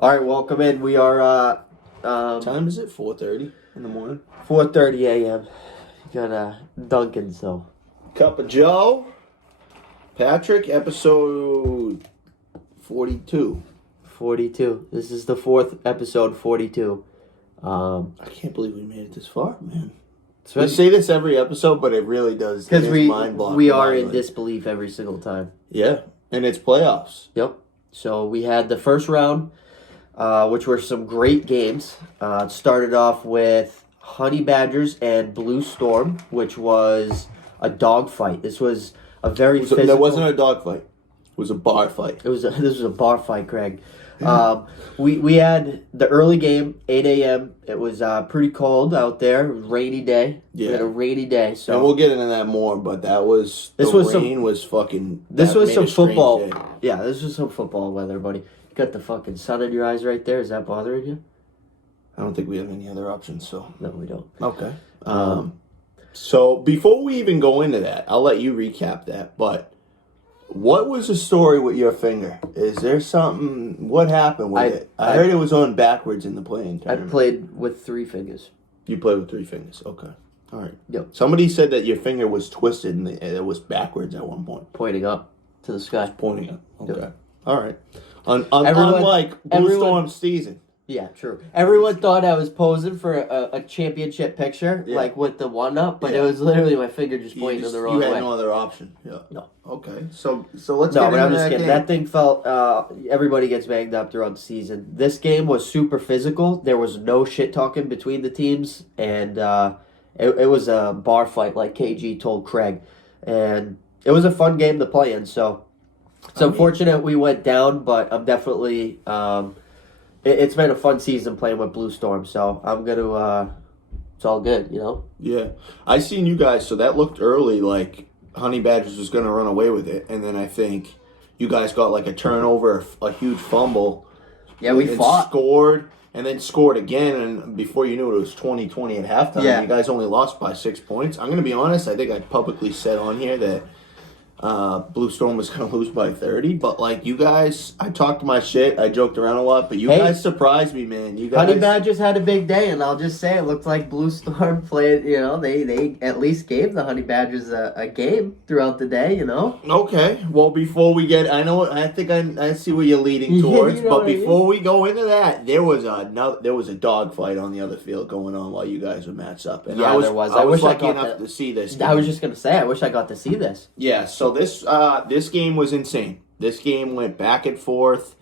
All right, welcome in. We are Time is it? 4:30 in the morning. 4:30 a.m. Got Duncan, so Cup of Joe. Patrick, episode 42. 42. This is the fourth episode, 42. I can't believe we made it this far, man. So We say this every episode, but it really does. because It's we mind-boggling. are in disbelief every single time. Yeah, and it's playoffs. Yep. So we had the first round, which were some great games. It started off with Honey Badgers and Blue Storm, which was a dogfight. This was a very physical. That wasn't a dog fight. It was a bar fight. This was a bar fight, Craig. We had the early game, 8 a.m. It was pretty cold out there. It was a rainy day. Yeah. We had a rainy day. So And we'll get into that more, but that was... This the was rain some- was fucking... this that was made some a strange football. day. Yeah, this was some football weather, buddy. You got the fucking sun in your eyes right there. Is that bothering you? I don't think we have any other options, so... No, we don't. Okay. So before we even go into that, I'll let you recap that. But what was the story with your finger? Is there something? What happened with it? I heard it was on backwards in the playing I tournament. played with 3 fingers. You played with 3 fingers. Okay. All right. Yep. Somebody said that your finger was twisted and it was backwards at one point, Pointing up to the sky. pointing up. Okay. Yep. All right. Everyone- Unlike Blue everyone- Storm season. Yeah, true. Everyone thought I was posing for a championship picture, Yeah. like with the one up, but Yeah. it was literally my finger just pointing in the wrong You had way. no other option. Yeah. No. Okay. So let's No, get but into I'm just that kidding. game. That thing felt. Everybody gets banged up throughout the season. This game was super physical. There was no shit talking between the teams, and it was a bar fight, like KG told Craig, and it was a fun game to play in. So it's unfortunate we went down, but I'm definitely. It's been a fun season playing with Blue Storm, so I'm gonna. It's all good, you know. Yeah, I seen you guys. So that looked early like Honey Badgers was going to run away with it, and then I think you guys got like a turnover, a huge fumble. Yeah, we and fought. scored, and then scored again, and before you knew it, it was 20-20 at halftime. Yeah. You guys only lost by 6 points. I'm going to be honest. I think I publicly said on here that Blue Storm was going to lose by 30, but like you guys, I talked my shit. I joked around a lot, but you Hey. guys surprised me, man. You guys. Honey Badgers had a big day, and I'll just say it looked like Blue Storm played. You know, they at least gave the Honey Badgers a game throughout the day. You know. Okay, well, before we get, I think I see where you're leading You towards, know but what I mean? before we go into that, there was a dog fight on the other field going on while you guys were matched up, and Yeah, I was, there was. I I was wish I lucky got enough that. to see this. I was game. just gonna say, I wish I got to see this. Yeah, so this game was insane. This game went back and forth.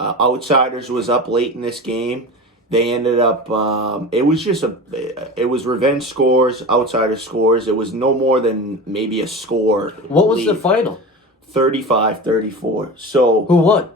Outsiders was up late in this game. They ended up. It was revenge scores, outsiders scores. It was no more than maybe a score. What was the lead. final? 35-34. So Who won?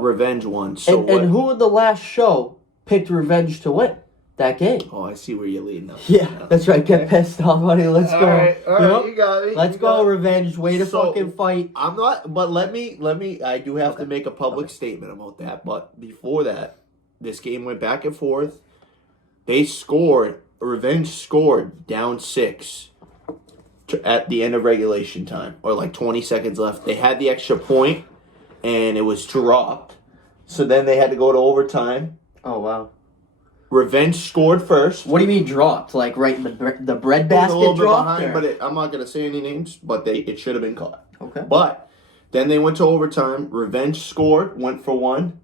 Revenge won. So And who in the last show picked Revenge to win that game? Oh, I see where you're leading up. Yeah, that's right. Get pissed off, buddy. Let's go. All right, Yep. you got it. Let's you go, got it. Revenge. Way to So- fucking fight. I'm not, but let me. I do have to Okay. make a public statement about that. But before that, this game went back and forth. They scored. Revenge scored down 6 at the end of regulation time, or like 20 seconds left. They had the extra point, and it was dropped. So then they had to go to overtime. Oh wow. Revenge scored first. What do you mean dropped? Like right in the bread It was basket a little bit dropped? behind, or- but I'm not going to say any names. But it should have been caught. Okay. But then they went to overtime. Revenge scored, went for 1.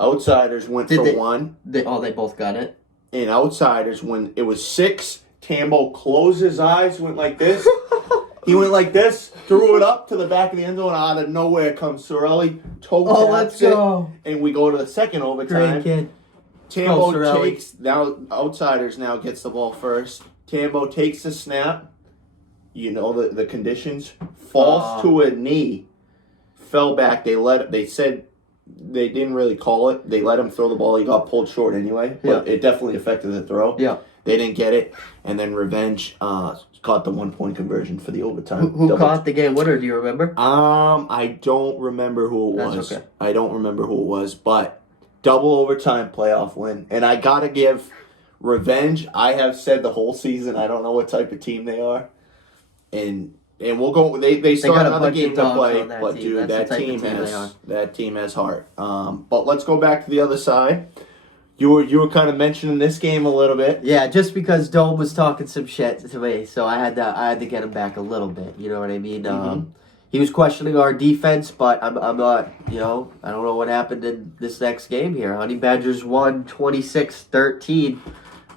Outsiders went Did for they- 1. They both got it. And Outsiders, when it was 6, Tambo closed his eyes, went like this. He went like this, threw it up to the back of the end zone. Out of nowhere comes Sorelli, toe Oh, taps let's it, go. and we go to the second overtime. Great kid. Tambo Go, Sorelli. takes, now Outsiders now gets the ball first. Tambo takes the snap. You know the conditions. Falls to a knee. Fell back. They said they didn't really call it. They let him throw the ball. He got pulled short anyway. But it definitely affected the throw. Yeah. They didn't get it. And then Revenge caught the 1-point conversion for the overtime. Who caught the game winner? Do you remember? I don't remember who it That's was. okay. I don't remember who it was, but double overtime playoff win. And I gotta give Revenge. I have said the whole season I don't know what type of team they are. And And we'll go. They still got have a another bunch of game to dogs play, on that but team. dude, That's that the type of team team they are. has heart. But let's go back to the other side. You were kind of mentioning this game a little bit. Yeah, just because Dome was talking some shit to me, so I had to get him back a little bit. You know what I mean? Mm-hmm. He was questioning our defense, but I'm not. I don't know what happened in this next game here. Honey Badgers won 26-13.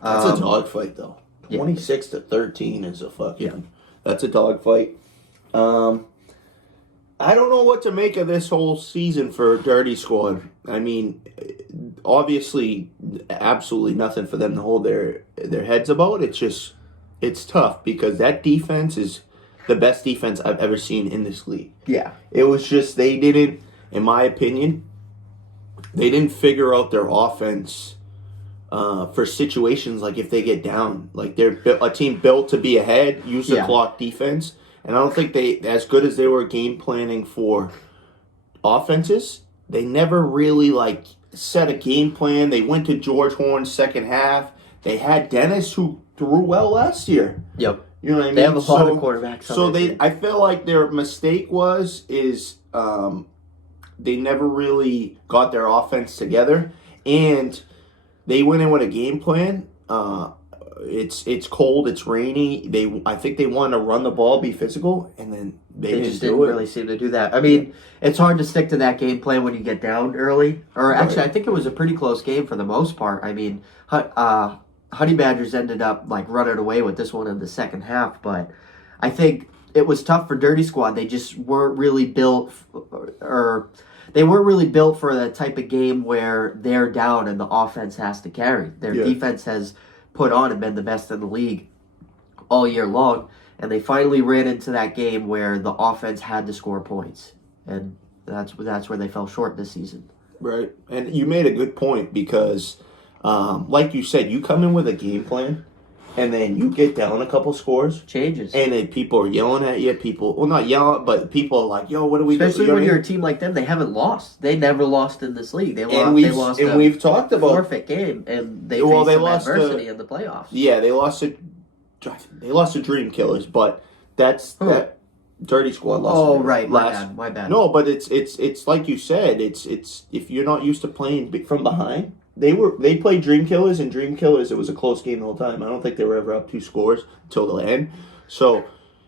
That's a dogfight, though. 26-13 is a fucking. Yeah. That's a dogfight. I don't know what to make of this whole season for Dirty Squad. I mean, obviously, absolutely nothing for them to hold their heads about. It's tough because that defense is the best defense I've ever seen in this league. Yeah. It was just they didn't, in my opinion, they didn't figure out their offense for situations like if they get down. Like they're a team built to be ahead, use the clock defense. And I don't think they, as good as they were game planning for offenses, they never really like set a game plan. They went to George Horn's second half. They had Dennis who threw well last year. Yep. You know what I mean? They have a lot of quarterbacks. So I feel like their mistake is they never really got their offense together, and they went in with a game plan. It's cold, it's rainy. I think they wanted to run the ball, be physical, and then they just didn't really seem to do that. I mean, it's hard to stick to that game plan when you get down early. Or actually, I think it was a pretty close game for the most part. I mean, Honey Badgers ended up like running away with this one in the second half, but I think it was tough for Dirty Squad. They just weren't really built, they weren't really built for the type of game where they're down and the offense has to carry. Their defense has put on and been the best in the league all year long, and they finally ran into that game where the offense had to score points, and that's where they fell short this season. Right, and you made a good point because, like you said, you come in with a game plan, and then you get down a couple scores, changes, and then people are yelling at you. Well, not yelling, but people are like, "Yo, what are we?" Especially when you're a team like them, they haven't lost. They never lost in this league. We've talked about forfeit game, and they faced some adversity in the playoffs. Yeah, they lost to Dream Killers, but that Dirty Squad lost. Oh, right, my bad. No, but it's like you said. It's if you're not used to playing from behind. They played Dream Killers, and Dream Killers, it was a close game the whole time. I don't think they were ever up 2 scores until the end. So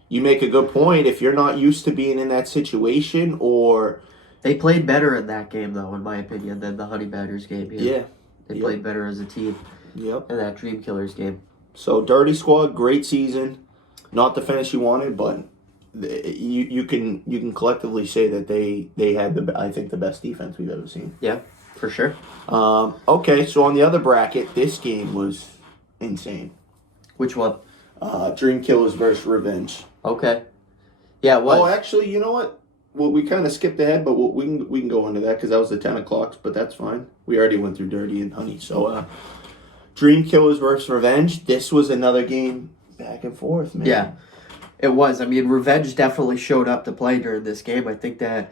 you make a good point. If you're not used to being in that situation, or they played better in that game, though, in my opinion, than the Honey Badgers game here. Yeah, they played better as a team. Yep. In that Dream Killers game. So Dirty Squad, great season. Not the finish you wanted, but you can collectively say that they had the best defense we've ever seen. Yeah. For sure. Okay, so on the other bracket, this game was insane. Which one? Dream Killers versus Revenge. Okay. Yeah, what? Oh, actually, you know what? Well, we kind of skipped ahead, but we can go into that because that was the 10 o'clock, but that's fine. We already went through Dirty and Honey. So, Dream Killers versus Revenge. This was another game back and forth, man. Yeah, it was. I mean, Revenge definitely showed up to play during this game. I think that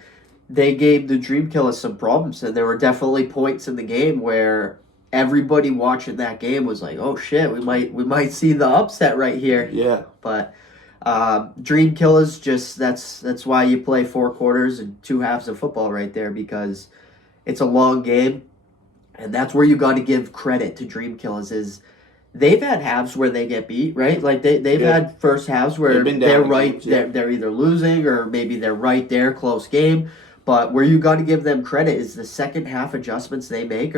they gave the Dream Killers some problems, and there were definitely points in the game where everybody watching that game was like, "Oh shit, we might see the upset right here." Yeah. But Dream Killers, that's why you play 4 quarters and 2 halves of football right there, because it's a long game, and that's where you got to give credit to Dream Killers is. They've had halves where they get beat, right? Like they've had first halves where they're right, games, they're either losing or maybe they're right there, close game. But where you got to give them credit is the second half adjustments they make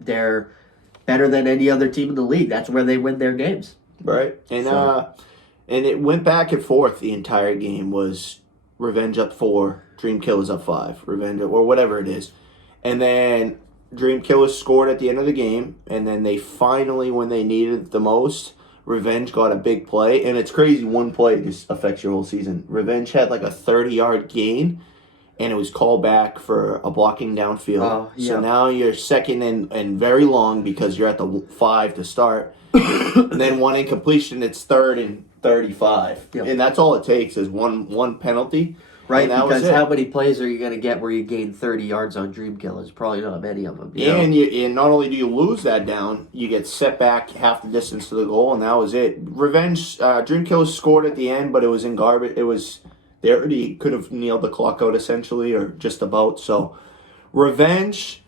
they're better than any other team in the league. That's where they win their games. Right. And and it went back and forth the entire game. Was Revenge up 4, Dream Killers up 5, Revenge or whatever it is. And then Dream Killers scored at the end of the game, and then they finally, when they needed it the most, Revenge got a big play. And it's crazy, one play just affects your whole season. Revenge had like a 30-yard gain, and it was called back for a blocking downfield. Oh, yeah. So now you're second and very long because you're at the 5 to start. And then one incompletion, it's 3rd and 35. Yep. And that's all it takes is one penalty. Right, And that was because it. how many plays are you going to get where you gain 30 yards on Dream Killers? Probably not many of them. You know? And not only do you lose that down, you get set back half the distance to the goal, and that was it. Revenge, Dream Killers scored at the end, but it was in garbage. It was, they already could have nailed the clock out essentially, or just about. So, Revenge,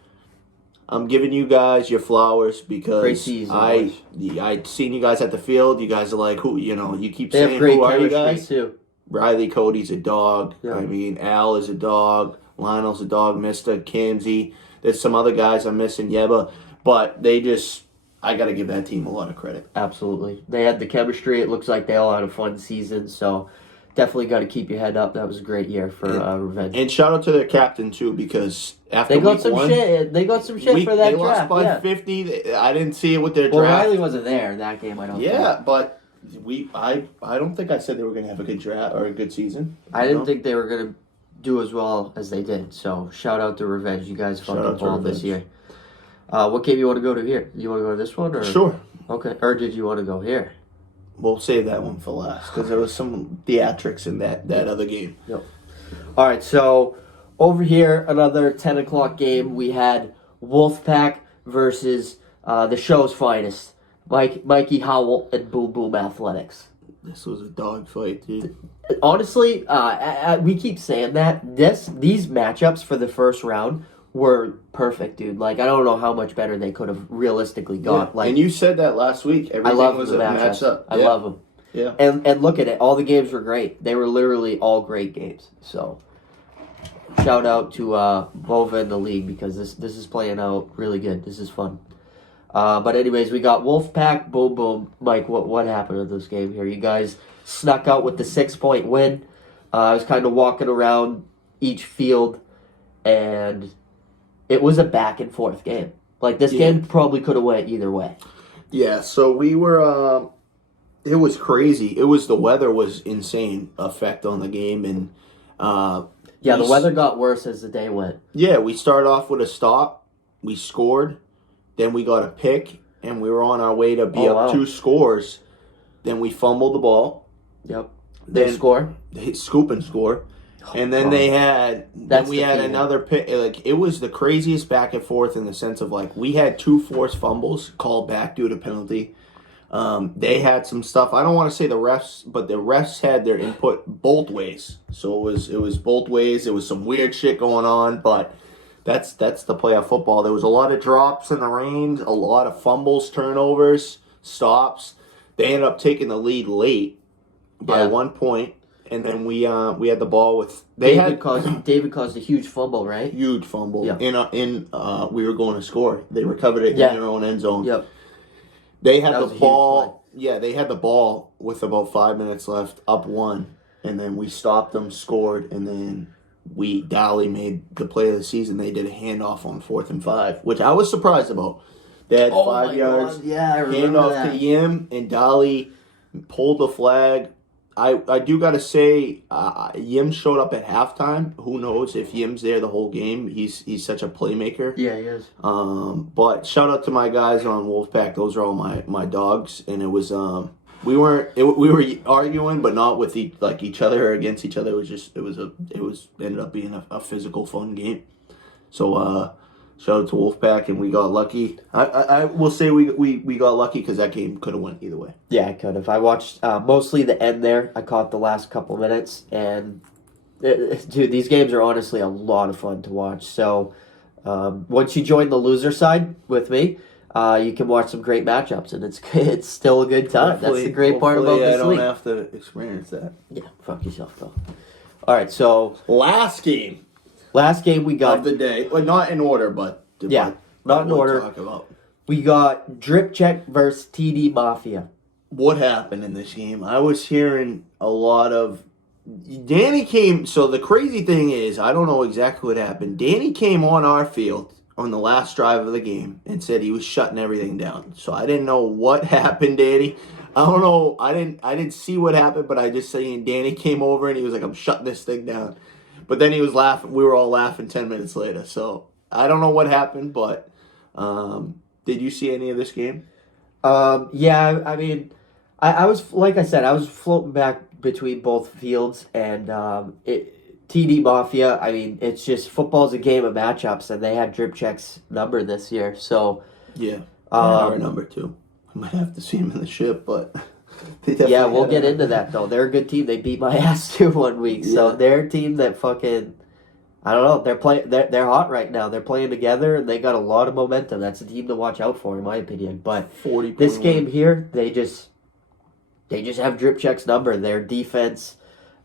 I'm giving you guys your flowers because Great season, boys. I'd seen you guys at the field. You guys are like, who, you keep They saying, have great who are you chemistry, guys? too. Riley Cody's a dog. Yeah. I mean, Al is a dog. Lionel's a dog. Mister Kimsey. There's some other guys I'm missing. Yeba. But I got to give that team a lot of credit. Absolutely. They had the chemistry. It looks like they all had a fun season. So definitely got to keep your head up. That was a great year for Revenge. And shout out to their captain, too, because after They got week some one, shit. They got some shit for that they draft. lost by 50. I didn't see it with their Well, draft. Riley wasn't there in that game, I don't think. Yeah, but I don't think I said they were going to have a good draft or a good season. I didn't think they were going to do as well as they did. So shout out to Revenge. You guys Shout fucking out to balled this Revenge. year. What game you want to go to here? You want to go to this one? Or? Sure. Okay. Or did you want to go here? We'll save that one for last because there was some theatrics in that other game. Yep. All right. So over here, another 10 o'clock game. We had Wolfpack versus the show's finest. Mikey Howell and Boom Boom Athletics. This was a dog fight, dude. Honestly, we keep saying that. These matchups for the first round were perfect, dude. Like, I don't know how much better they could have realistically got. Yeah. Like, And you said that last week. I Everything love was the a matchups. matchup. I love them. Yeah. And look at it. All the games were great. They were literally all great games. So, shout out to Bova and the league because this is playing out really good. This is fun. But anyways, we got Wolfpack, Boom Boom. Mike, what happened in this game here? You guys snuck out with the 6-point win. I was kind of walking around each field, and it was a back and forth game. Like, this game probably could have went either way. Yeah, so we were, it was crazy. The weather was insane effect on the game. And the weather got worse as the day went. Yeah, we started off with a stop. We scored. Then we got a pick, and we were on our way to be up 2 scores. Then we fumbled the ball. Yep. They score. They scoop and score. And then we had another pick. Like, it was the craziest back and forth in the sense of, like, we had 2 forced fumbles called back due to penalty. They had some stuff. I don't want to say the refs, but the refs had their input both ways. So it was both ways. There was some weird shit going on, but that's the play of football. There was a lot of drops in the rain, a lot of fumbles, turnovers, stops. They ended up taking the lead late by 1 point, and then we had the ball with David caused a huge fumble, right? Huge fumble. Yeah. We were going to score. They recovered it in their own end zone. Yep. They had the ball. Yeah, they had the ball with about 5 minutes left, up 1, and then we stopped them, scored, and then Dolly made the play of the season. They did a handoff on 4th and 5, which I was surprised about. They had 5 yards. God. Yeah, I remember handoff that. to Yim, and Dolly pulled the flag. I do got to say, Yim showed up at halftime. Who knows if Yim's there the whole game? He's such a playmaker. Yeah, he is. But shout out to my guys on Wolfpack. Those are all my dogs, and it was we were arguing, but not with each other or against each other. It ended up being a physical, fun game. So shout out to Wolfpack, and we got lucky. I will say we got lucky because that game could have went either way. Yeah, I could have. I watched mostly the end there. I caught the last couple minutes, and dude, these games are honestly a lot of fun to watch. So once you join the loser side with me, you can watch some great matchups, and it's still a good time. That's the great part about this league. I don't have to experience that. Yeah, fuck yourself, though. All right, so Last game we got of the day. Well, not in order, but not in order. Talk about. We got Drip Check versus TD Mafia. What happened in this game? I was hearing a lot of Danny came. So the crazy thing is, I don't know exactly what happened. Danny came on our field on the last drive of the game and said he was shutting everything down. So I didn't know what happened, Danny. I don't know. I didn't see what happened, but I just saying Danny came over and he was like, "I'm shutting this thing down." But then he was laughing. We were all laughing 10 minutes later. So I don't know what happened, but did you see any of this game? Yeah, I mean, I was, like I said, I was floating back between both fields, and TD Mafia, I mean, it's just football's a game of matchups, and they had Drip Check's number this year. So, Yeah. Our number 2. I might have to see him in the ship, but yeah, we'll get into that, though. They're a good team. They beat my ass, too, one week. Yeah. So, they're a team that fucking, I don't know, they're hot right now. They're playing together, and they got a lot of momentum. That's a team to watch out for, in my opinion. But this game here, they just have Drip Check's number. Their defense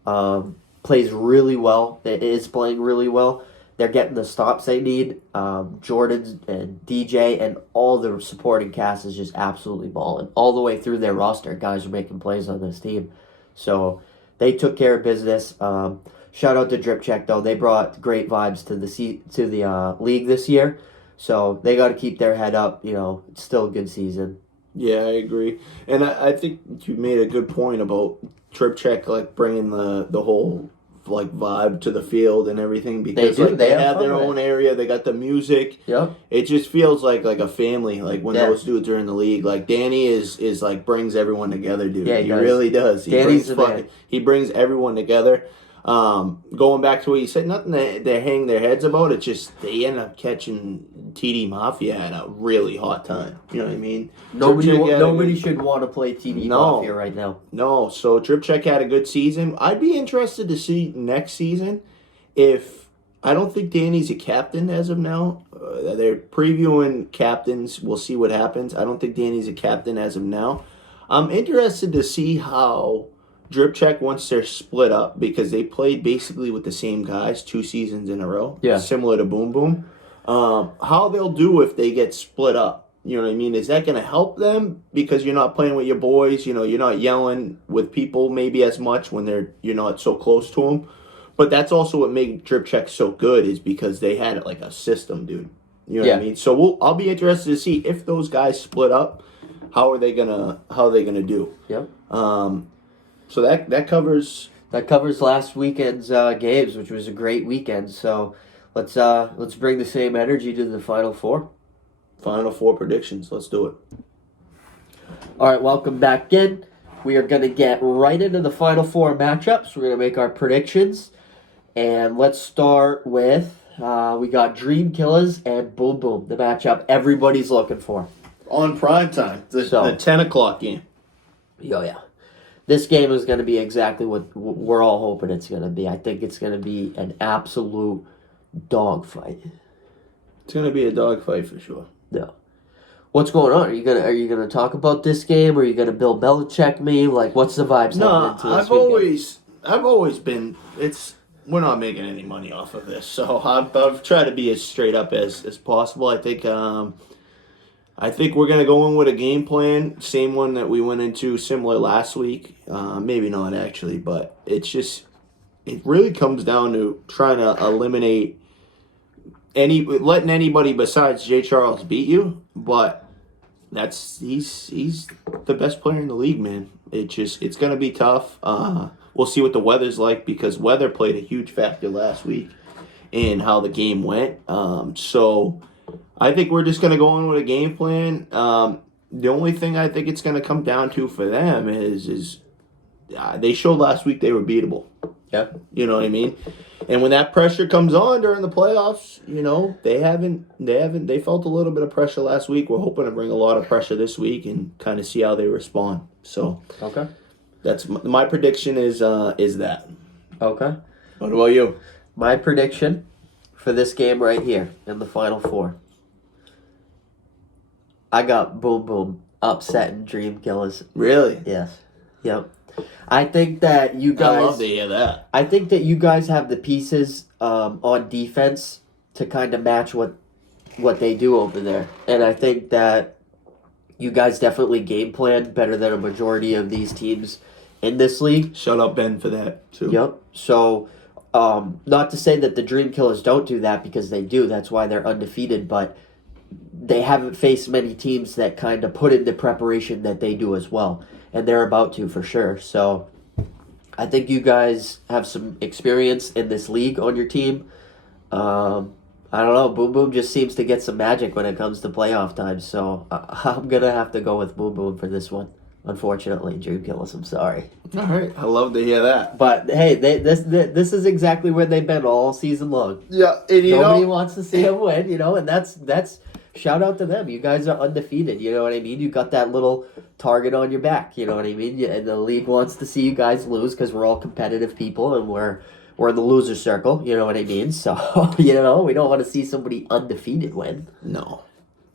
plays really well. It is playing really well. They're getting the stops they need. Jordan and DJ and all the supporting cast is just absolutely balling. All the way through their roster, guys are making plays on this team. So they took care of business. Shout out to Drip Check, though. They brought great vibes to the league this year. So they got to keep their head up. You know, it's still a good season. Yeah, I agree. And I think you made a good point about Drip Check, like, bringing the whole like vibe to the field and everything, because they have their own area. They got the music. Yep. It just feels like a family. Like when those dudes are in the league. Like Danny is like brings everyone together, dude. Yeah, he really does. He brings everyone together. Going back to what you said, nothing they hang their heads about. It's just they end up catching TD Mafia at a really hot time. You know what I mean? Nobody should want to play TD Mafia right now. No. So Drip Check had a good season. I'd be interested to see next season if I don't think Danny's a captain as of now. They're previewing captains. We'll see what happens. I don't think Danny's a captain as of now. I'm interested to see how Drip Check, once they're split up, because they played basically with the same guys 2 seasons in a row, similar to Boom Boom, how they'll do if they get split up. You know what I mean? Is that going to help them because you're not playing with your boys? You know, you're not yelling with people maybe as much when you're not so close to them. But that's also what made Drip Check so good, is because they had it like a system, dude. You know what I mean? So I'll be interested to see if those guys split up, how are they gonna do? Yep. So that covers last weekend's games, which was a great weekend. So let's bring the same energy to the Final Four. Final Four predictions. Let's do it. All right, welcome back in. We are going to get right into the Final Four matchups. We're going to make our predictions. And let's start with, we got Dream Killers and Boom Boom, the matchup everybody's looking for. On prime time, the 10 o'clock game. Oh, yeah. This game is going to be exactly what we're all hoping it's going to be. I think it's going to be an absolute dogfight. It's going to be a dogfight for sure. No. What's going on? Are you gonna talk about this game, or are you gonna Bill Belichick me? Like, what's the vibes? No, I've always been. We're not making any money off of this, so I've tried to be as straight up as possible. I think we're gonna go in with a game plan, same one that we went into similar last week. Maybe not actually, but it really comes down to trying to eliminate letting anybody besides Jay Charles beat you, but he's the best player in the league, man. It's gonna be tough. We'll see what the weather's like, because weather played a huge factor last week in how the game went. So I think we're just gonna go in with a game plan. The only thing I think it's gonna come down to for them is they showed last week they were beatable. Yep. You know what I mean? And when that pressure comes on during the playoffs, you know, they felt a little bit of pressure last week. We're hoping to bring a lot of pressure this week and kind of see how they respond. So, okay. That's my prediction is that. Okay. What about you? My prediction for this game right here in the Final Four. I got Boom Boom upsetting Dream Killers. Really? Yes. Yep. I think that you guys. I love to hear that. I think that you guys have the pieces on defense to kind of match what they do over there, and I think that you guys definitely game plan better than a majority of these teams in this league. Shout out Ben for that too. Yep. So, not to say that the Dream Killers don't do that, because they do. That's why they're undefeated, but they haven't faced many teams that kind of put in the preparation that they do as well. And they're about to, for sure. So I think you guys have some experience in this league on your team. I don't know. Boom Boom just seems to get some magic when it comes to playoff time. So I'm going to have to go with Boom Boom for this one. unfortunately. Dream Killers, I'm sorry. All right, I love to hear that. But hey, this is exactly where they've been all season long. Yeah, and Nobody wants to see them win, and that's shout out to them. You guys are undefeated, you know what I mean? You got that little target on your back, you know what I mean? And the league wants to see you guys lose because we're all competitive people and we're in the loser circle, you know what I mean? So, we don't want to see somebody undefeated win. No,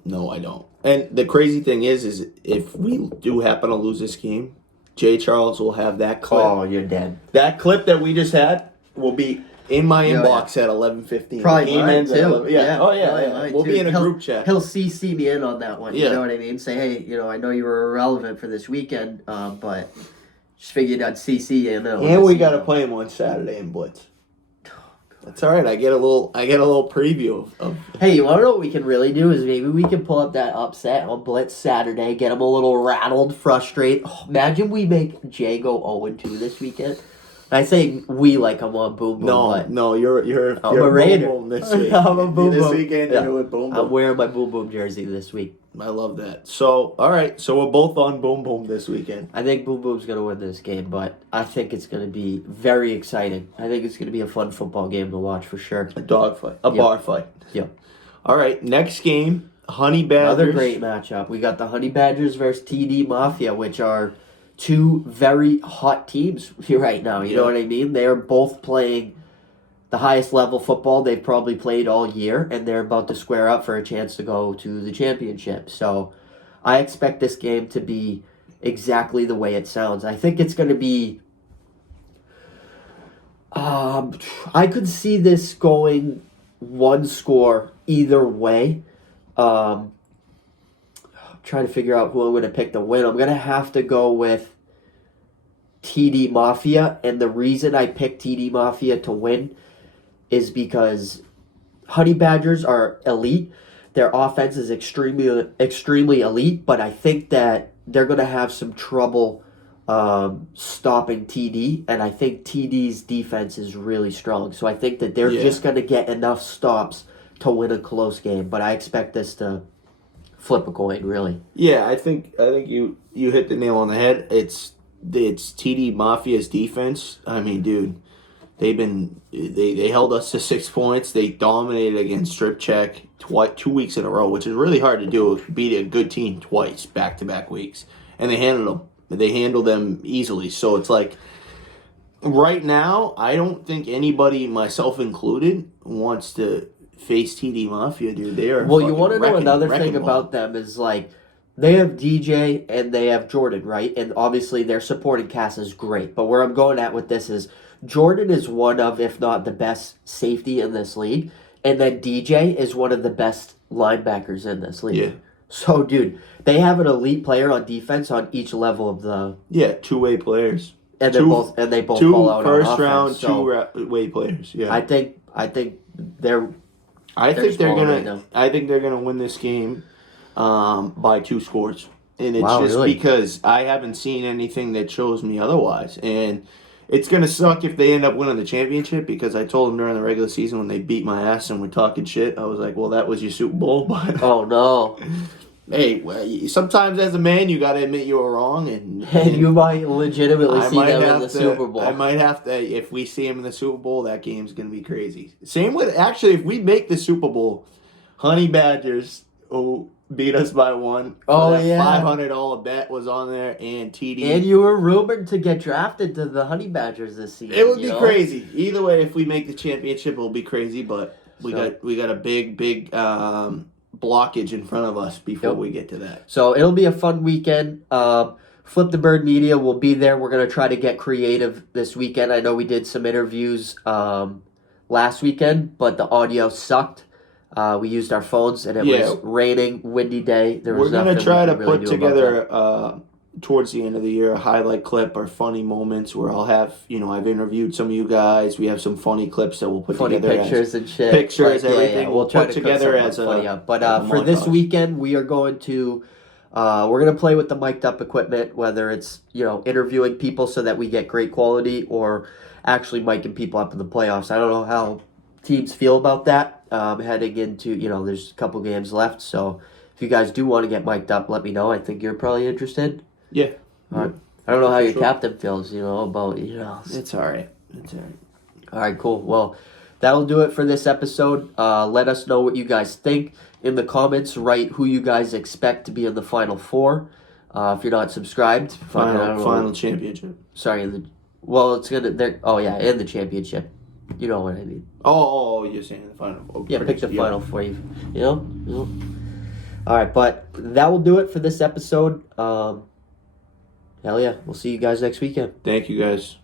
I don't. And the crazy thing is if we do happen to lose this game, Jay Charles will have that clip. Oh, you're dead. That clip that we just had will be in my inbox at 11:15. Probably mine too. Yeah. Oh yeah. We'll be in a group chat. He'll CC me in on that one. Yeah. You know what I mean? Say, hey, I know you were irrelevant for this weekend, but just figured I'd CC you. And we got to play him on Saturday in Blitz. That's all right. I get a little preview of. Hey, you want to know what we can really do is maybe we can pull up that upset on Blitz Saturday, get him a little rattled, frustrated. Oh, imagine we make Jay go 0-2 this weekend. I say we like I'm on Boom Boom. No, you're a Raider. Boom Boom this week. I'm a Boom Boom. This weekend Yeah. you're with Boom Boom. I'm wearing my Boom Boom jersey this week. I love that. So, all right. So we're both on Boom Boom this weekend. I think Boom Boom's going to win this game, but I think it's going to be very exciting. I think it's going to be a fun football game to watch for sure. A dog fight. A bar fight. Yep. All right. Next game, Honey Badgers. Another great matchup. We got the Honey Badgers versus TD Mafia, which are two very hot teams right now. You know what I mean? They are both playing the highest level football they've probably played all year, and they're about to square up for a chance to go to the championship. So I expect this game to be exactly the way it sounds. I think it's going to be... I could see this going one score either way. I'm trying to figure out who I'm going to pick to win. I'm going to have to go with TD Mafia, and the reason I picked TD Mafia to win is because Honey Badgers are elite. Their offense is extremely elite, but I think that they're going to have some trouble stopping TD, and I think TD's defense is really strong. So I think that they're just going to get enough stops to win a close game, but I expect this to flip a coin, really. Yeah, I think you hit the nail on the head. It's TD Mafia's defense. I mean, dude, they held us to 6 points. They dominated against Strip Check 2 weeks in a row, which is really hard to do. Beat a good team twice, back-to-back weeks, and they handled them. They handled them easily. So it's like, right now, I don't think anybody, myself included, wants to face TD Mafia, dude. They are. Well, you want to know another thing about them is like, they have DJ and they have Jordan, right? And obviously their supporting cast is great. But where I'm going at with this is Jordan is one of, if not the best safety in this league. And then DJ is one of the best linebackers in this league. Yeah. So, dude, they have an elite player on defense on each level of the... Yeah, two-way players. And they both ball out on offense. Two first-round, two-way players. Yeah. I think they're... I think they're gonna win this game by 2 scores, and it's because I haven't seen anything that shows me otherwise. And it's gonna suck if they end up winning the championship, because I told them during the regular season when they beat my ass and were talking shit, I was like, "Well, that was your Super Bowl." But oh no. Hey, sometimes as a man, you got to admit you were wrong, and you might legitimately see them in the Super Bowl. I might have to. If we see him in the Super Bowl, that game's going to be crazy. Same with, actually, if we make the Super Bowl, Honey Badgers, who beat us by 1. Oh, yeah. $500 bet was on there, and TD. And you were rumored to get drafted to the Honey Badgers this season. It would be crazy. Either way, if we make the championship, it'll be crazy, but we got a big blockage in front of us before we get to that. So it'll be a fun weekend. Flip the Bird Media will be there. We're going to try to get creative this weekend. I know we did some interviews last weekend, but the audio sucked. We used our phones, and it was raining, windy day. We're going to try to put together, towards the end of the year, a highlight clip or funny moments where I'll have, I've interviewed some of you guys. We have some funny clips that we'll put together. Funny pictures and shit. Everything. Yeah. We'll try put to together as a But for this weekend, we are going to... we're going to play with the mic'd up equipment, whether it's, interviewing people so that we get great quality, or actually micing people up in the playoffs. I don't know how teams feel about that heading into, there's a couple games left. So if you guys do want to get mic'd up, let me know. I think you're probably interested. Yeah. All right. I don't know how your Sure. captain feels, about, It's all right. It's all right. All right, cool. Well, that'll do it for this episode. Let us know what you guys think in the comments. Write who you guys expect to be in the Final Four. If you're not subscribed, Final championship. Sorry, it's gonna. Oh yeah, in the championship. You know what I mean. Oh, you're saying the final. Yeah, pick the Final Four. All right, but that will do it for this episode. Hell yeah, we'll see you guys next weekend. Thank you, guys.